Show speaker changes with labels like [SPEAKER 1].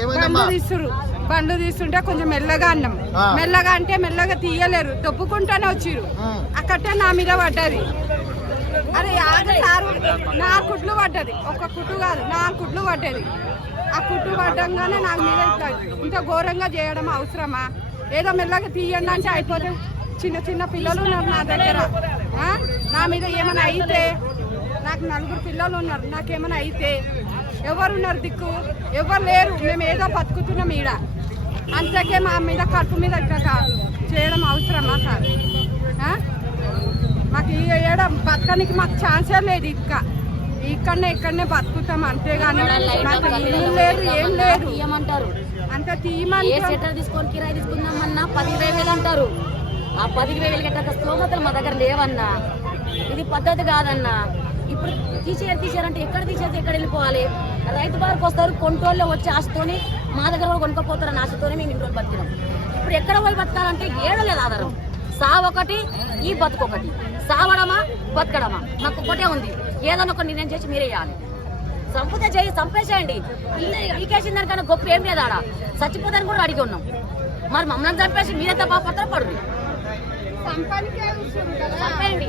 [SPEAKER 1] ఏమైందమ్మా
[SPEAKER 2] తీస్తురు బండ్లు తీస్తుంటే కొంచెం మెల్లగా అన్నాం. మెల్లగా అంటే మెల్లగా తీయలేరు. తొప్పుకుంటానే వచ్చిరు. అక్కడే నా మీద పడ్డది. అరే ఆగ సారు. నా కుట్లు పడ్డది. ఒక కుట్టు కాదు నా కుట్లు పడ్డది. ఆ కుట్టు పడ్డంగానే నాకు మీద ఇంత ఘోరంగా చేయడం అవసరమా? ఏదో మెల్లగా తీయండి అంటే అయిపోతే చిన్న చిన్న పిల్లలు ఉన్నారు నా దగ్గర? నా మీద ఏమైనా అయితే నాకు నలుగురు పిల్లలు ఉన్నారు. నాకేమైనా అయితే ఎవరున్నారు దిక్కు? ఎవరు లేరు. మేము ఏదో బతుకుతున్నాం ఈడ. అంతకే మా మీద కడుపు మీద చేయడం అవసరమా సార్? మాకు ఈ ఏడ బతకడానికి మాకు ఛాన్సే లేదు ఇంకా ఇక్కడనే ఇక్కడనే బతుకుతాం అంతేగాని మాకు ఏం లేదు ఏం లేదు.
[SPEAKER 3] తీయమంటారు
[SPEAKER 2] అంత
[SPEAKER 3] ఏ
[SPEAKER 2] తీయమని
[SPEAKER 3] తీసుకొని కిరాయి తీసుకుందామన్నా పది వేలు అంటారు. ఆ పది వేలు గట్ట స్తోమతలు మా దగ్గర లేవన్నా. ఇది పద్ధతి కాదన్నా. ఇప్పుడు తీసేయారు తీసేయారంటే ఎక్కడ తీసేది ఎక్కడ వెళ్ళిపోవాలి? రైతు బారికి వస్తారు కొంటోళ్ళు వచ్చి ఆశతోని మా దగ్గర కూడా కొనుక్కోపోతారని ఆశతోనే మేము ఇంట్లో బతికినాం. ఇప్పుడు ఎక్కడ పోయి బతకాలంటే ఏడలేదు ఆధారం. సావు ఒకటి ఈ బతుకు ఒకటి. సావడమా బతకడమా? నాకు ఒకటే ఉంది. ఏదైనా ఒక నిర్ణయం చేసి మీరే చేయాలి. సంపద చేయి చంపేసేయండి పీకేసిన దానికన్నా గొప్ప ఏం లేదు ఆడ. చచ్చిపోతాని కూడా అడిగి ఉన్నాం. మరి మమ్మల్ని చంపేసి మీరెంత బాగా పడు
[SPEAKER 2] సంపానికే కూర్చుండు కదా.
[SPEAKER 3] చంపేయండి